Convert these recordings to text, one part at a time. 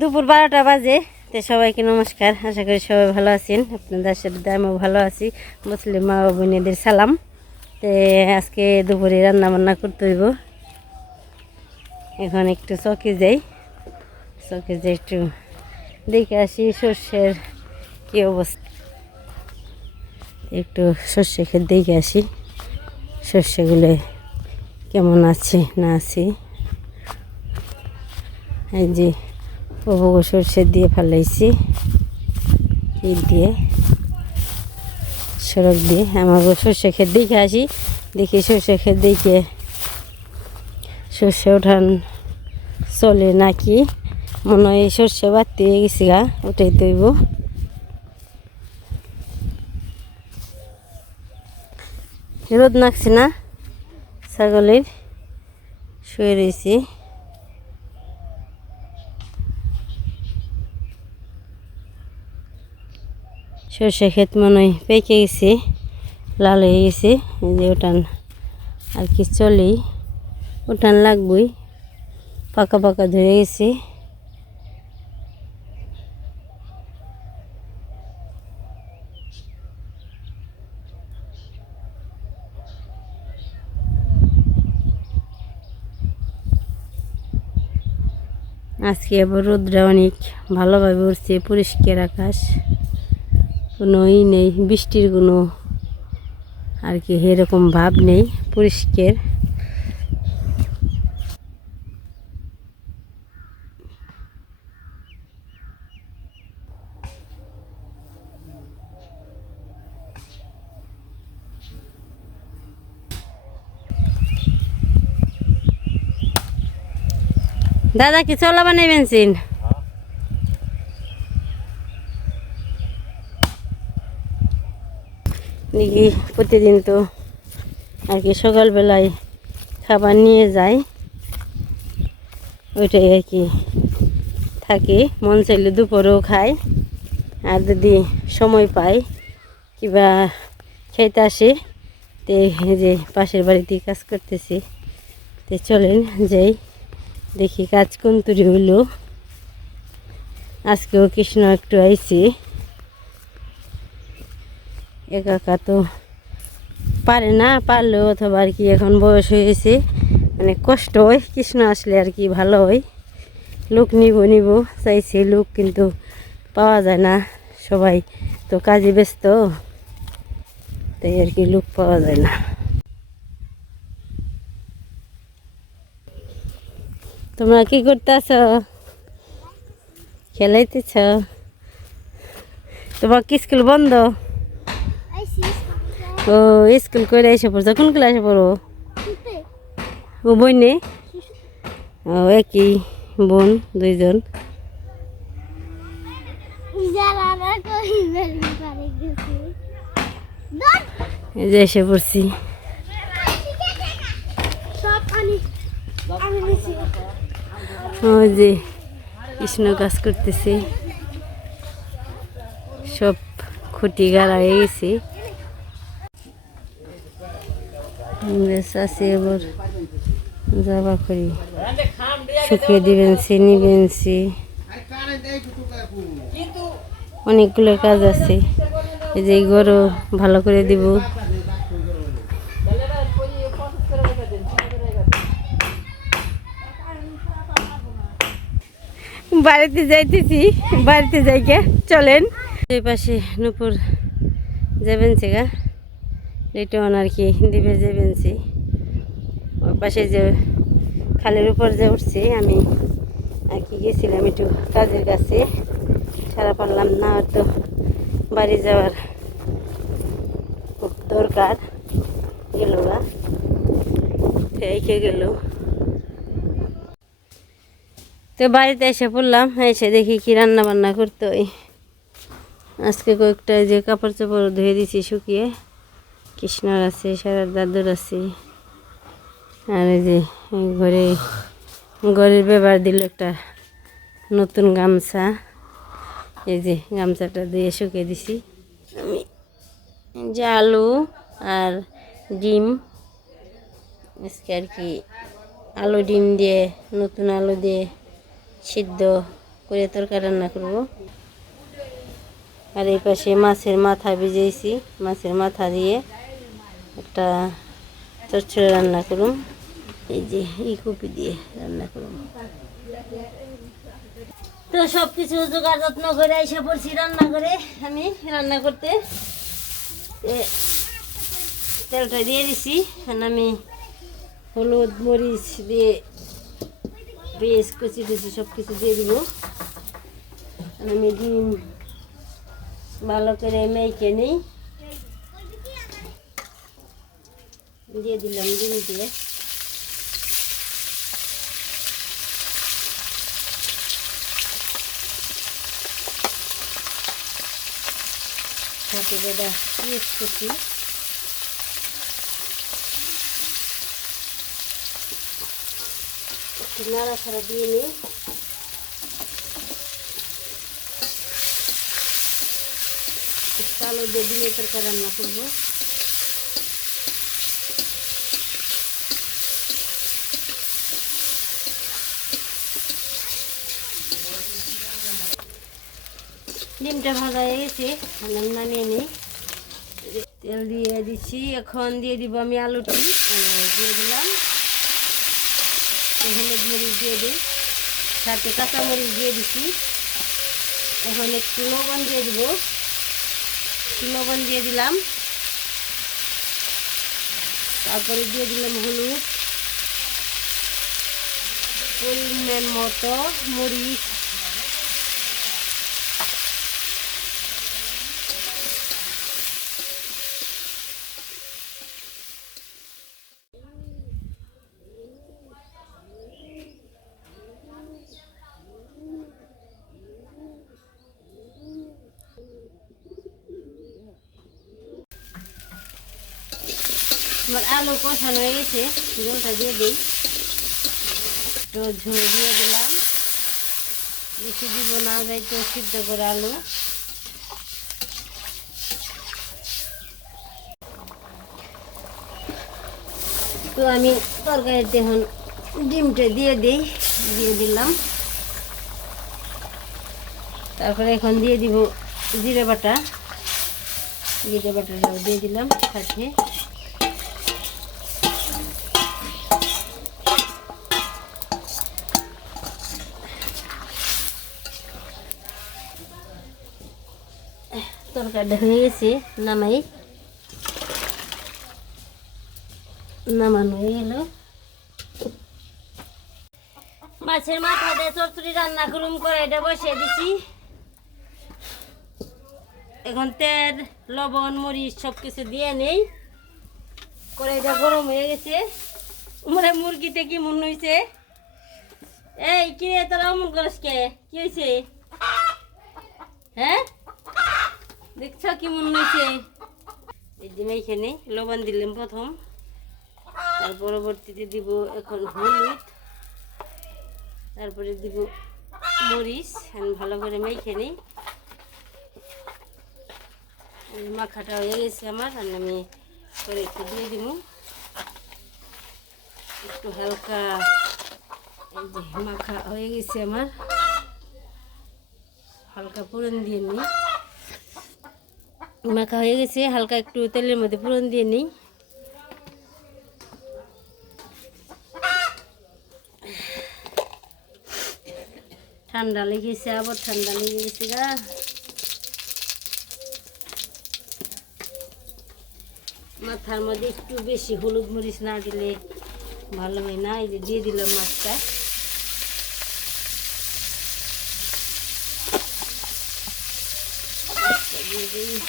দুপুর বারোটা বাজে, তো সবাইকে নমস্কার। আশা করি সবাই ভালো আছেন। আপনাদের সাথে আমিও ভালো আছি। মুসলিম মা বোনেদের সালাম। তো আজকে দুপুরে রান্না বান্না করতে হইব। এখন একটু চকে যাই। চকে যাই একটু দেখে আসি সর্ষের কী অবস্থা। একটু সর্ষে খেতে দেখে আসি। সর্ষেগুলো কেমন আছে, না আছে। এই যে প্রভু সর্ষে দিয়ে ফেলাইছি। ই দিয়ে। সড়ক দিয়ে। আমার সর্ষে ক্ষেত দেখে আসি। দেখি সর্ষে ক্ষেত দেখে সর্ষে ওঠান চলে নাকি? মনে হয় সর্ষে বাড়তে গেছি গা ওটাই তৈব রোদ নাকছে না? ছাগলের শুয়ে রয়েছি সর্ষে ক্ষেত মনে হয় পেকে গেছে, লাল হয়ে গেছে যে উঠান আর কি চলেই। উঠান লাগবই, পাকা পাকা ধরে গেছে। আজকে আবার রোদটা অনেক ভালোভাবে উঠছে পরিষ্কার আকাশ। কোনো ই নেই, বৃষ্টির কোনো আর কি এরকম ভাব নেই, পরিষ্কার। দাদা কি চলা বানাইবেন সিন দেখি প্রতিদিন তো আর কি সকালবেলায় খাবার নিয়ে যায় ওইটাই আর কি থাকে। মন চাইলে দুপুরেও খায় আর যদি সময় পাই কিবা খেতে আসে, তে যে পাশের বাড়িতে কাজ করতেছে। তে চলেন যাই, দেখি কাজ কোন হলো। আজকেও কৃষ্ণ একটু আইছে একা তো পারে না, পারলেও অথবা আর কি এখন বয়স হয়েছে মানে কষ্ট হয়, কৃষ্ণ আসলে আর কি ভালো হয়। লোক নিব নিব, চাইছে লোক কিন্তু পাওয়া যায় না, সবাই তো কাজে ব্যস্ত, তাই আর কি লোক পাওয়া যায় না। তোমরা কি করতেছ? খেলাইতেছ? তোমার কি স্কুল বন্ধ? ও, স্কুল করে এসে পড়ছো। কোন ক্লাসে পড়ো? ও বোন নে ও, একই বোন, দুইজন। এই যে এসে পড়ছি। ওই যে কৃষ্ণ কাজ করতেছি। সব খুঁটি গাড়া হয়ে গেছে। এবার যাবা করি। শুকিয়ে দিবেন সে অনেকগুলো কাজ আছে। এই যে গরু ভালো করে দিব। বাড়িতে যাইতেছি, বাড়িতে যাইকে, চলেন। এই পাশে নুপুর যাবেন গা লিটন আর কি, দিবে যাবেন ওই পাশে যে খালের উপর যে উঠছি, আমি আর কি গেছিলাম একটু কাজের কাছে। সারা পারলাম না তো বাড়ি যাওয়ার খুব দরকার। গেল খেয়ে গেল। তো বাড়িতে এসে পড়লাম, এসে দেখি কি রান্না বান্না করতে আজকে কয়েকটা যে কাপড় চোপড় ধুয়ে দিছি শুকিয়ে। কৃষ্ণর আছে সারার দাদুর আছে। আর এই যে ঘরে, ঘরের ব্যবহার দিল একটা নতুন গামছা। এই যে গামছাটা দিয়ে শুকিয়ে দিছি। আমি যে আলু আর ডিম। আজকে আর কি আলু ডিম দিয়ে, নতুন আলু দিয়ে সিদ্ধ করে তরকারি রান্না করব। আর এই পাশে মাছের মাথা ভিজেছি মাছের মাথা দিয়ে একটা চচ্চড়ি রান্না করুম। এই যে, এই কপি দিয়ে রান্না করুম। তো সব কিছু জোগাড় যত্ন করে এসে পড়ছি রান্না করে। আমি রান্না করতে তেলটা দিয়ে দিছি। এখন আমি হলুদ, মরিচ দিয়ে পেঁয়াজ, কুচি কুচি সব কিছু দিয়ে দিব। আমি ডিম ভালো করে মেখে নিই। দিয়ে দিলাম ডিম দিয়ে সাথে বেদা পেঁয়াজ কুচি একটু নাড়াচাড়া দিয়ে নিই চালু দিয়ে ডিমের তরকারি রান্না করব ডিমটা ভাজা হয়ে গেছে, আমি নামিয়ে নিই। তেল দিয়ে দিচ্ছি, এখন দিয়ে দিব আমি আলুটি। দিয়ে দিলাম। হলুদ মরিচ দিয়ে দিই, সাথে কাঁচামরিচ দিয়ে দিচ্ছি এখন একটু লবণ দিয়ে দিব। একটু লবণ দিয়ে দিলাম। তারপরে দিয়ে দিলাম হলুদ। পরিমাণ মতো মরিচ। আমার আলু কষানো হয়ে গেছে জলটা দিয়ে দিই। একটু ঝোল দিয়ে দিলাম। বেশি দিব না, যাই তো সিদ্ধ করে আলু। তো আমি তরকারিতে এখন ডিমটা দিয়ে দিই, দিয়ে দিলাম। তারপরে এখন দিয়ে দিব জিরে বাটা। জিরে বাটাটাও দিয়ে দিলাম সাথে। তরকারিটা হয়ে গেছে, নামাই। নামানো হয়ে মাছের মাথা দিয়ে চচ্চড়ি রান্না করুম, কড়াইটা বসিয়ে দিছি। এখন তেল, লবণ, মরিচ সব কিছু দিয়ে নেই। কড়াইটা গরম হয়ে গেছে। মনে মুরগিতে কি মন হয়েছে এই কি তোরা অমন করস কে? কি হয়েছে হ্যাঁ? দেখছ কি মন হয়েছে? এই যে এইখানে লবণ দিলাম প্রথম। তার পরবর্তীতে দিব এখন হলুদ। তারপরে দিব মরিচ ভালো করে মেখে নিই। মাখাটা হয়ে গেছে আমার, আর আমি করে একটু দিয়ে দিব। একটু হালকা এই যে মাখা হয়ে গেছে আমার। হালকা পুরন দিয়ে নিই। মাখা হয়ে গেছে, হালকা একটু তেলের মধ্যে পুরন দিয়ে নিই। ঠান্ডা লেগেছে, আবার ঠান্ডা লেগে গেছে গা। মাথার মধ্যে একটু বেশি হলুদ মরিচ না দিলে ভালো হয় না, এই যে দিয়ে দিলাম মাছটা। মাছটা দিয়ে দিই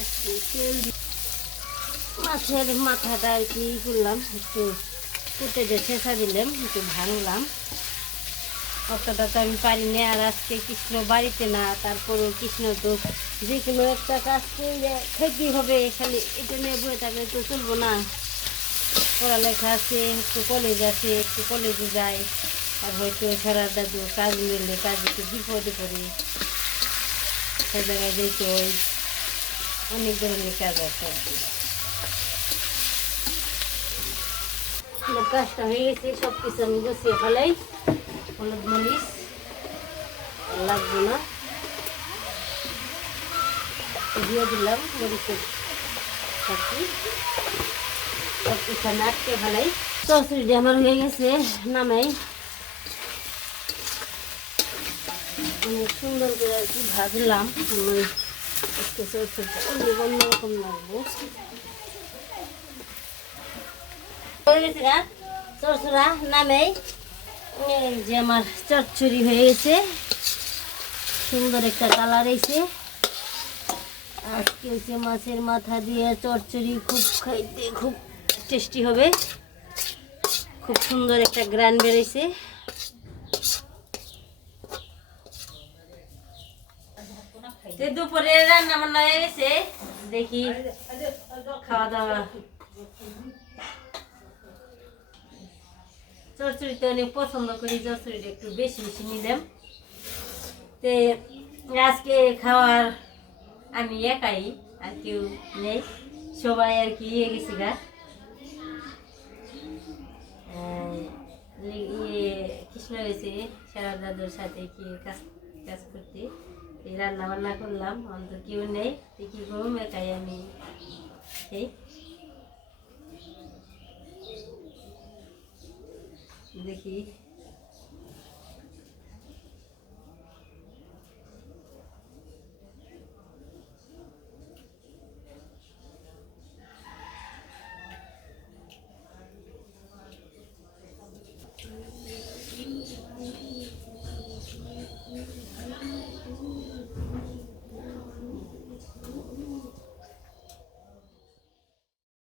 একটু তেল দি- মাছের মাথাটা আর কি করলাম, একটু কুটে দিয়ে ছেঁচা দিলাম, একটু ভাঙলাম। অতটা তো আমি পারি না আর আজকে কৃষ্ণ বাড়িতে না, তারপরেও কৃষ্ণ তো যে কোনো একটা কাজ করলে খেতেই হবে, খালি এটা নিয়ে বয়ে থাকলে তো চলবো না। পড়ালেখা আছে, একটু কলেজ আছে, একটু কলেজে যায় আর হয়তো সারা দাদু কাজ মিললে কাজ একটু বিপদে পড়ে। সে জায়গায় যেতে হয়। অনেক ধরনের কাজ আছে আর কি। আমার কাজটা হয়ে গেছে সব কিছু আমি গুছিয়ে ফেলাই। হলুদ মরিচ লাগবে না। দিয়ে দিলাম মরিচের চাকরি সব কিছু আমি নামাই। অনেক সুন্দর করে আর কি ভাজলাম। অনেক অন্যরকম লাগবো। চরচুরা যে আমার চচ্চড়ি হয়ে সুন্দর একটা কালার এসে। আজকে হচ্ছে মাছের মাথা দিয়ে চচ্চড়ি খুব খাইতে খুব টেস্টি হবে। খুব সুন্দর একটা গ্রান বেড়েছে দুপুরে রান্না বান্না হয়ে গেছে। দেখি খাওয়া দাওয়া চচ্চড়িতে অনেক পছন্দ করি, চচ্চড়িটা একটু বেশি বেশি নিলাম। তে আজকে খাওয়ার আমি একাই, আর কেউ নেই। সবাই আর কি ইয়ে গেছে গা। ইয়ে কৃষ্ণ গেছে সারা দাদুর সাথে কি কাজ কাজ করতে। রান্না বান্না করলাম অন্ত কেউ নেই। কি করুম একাই আমি। এই দেখি।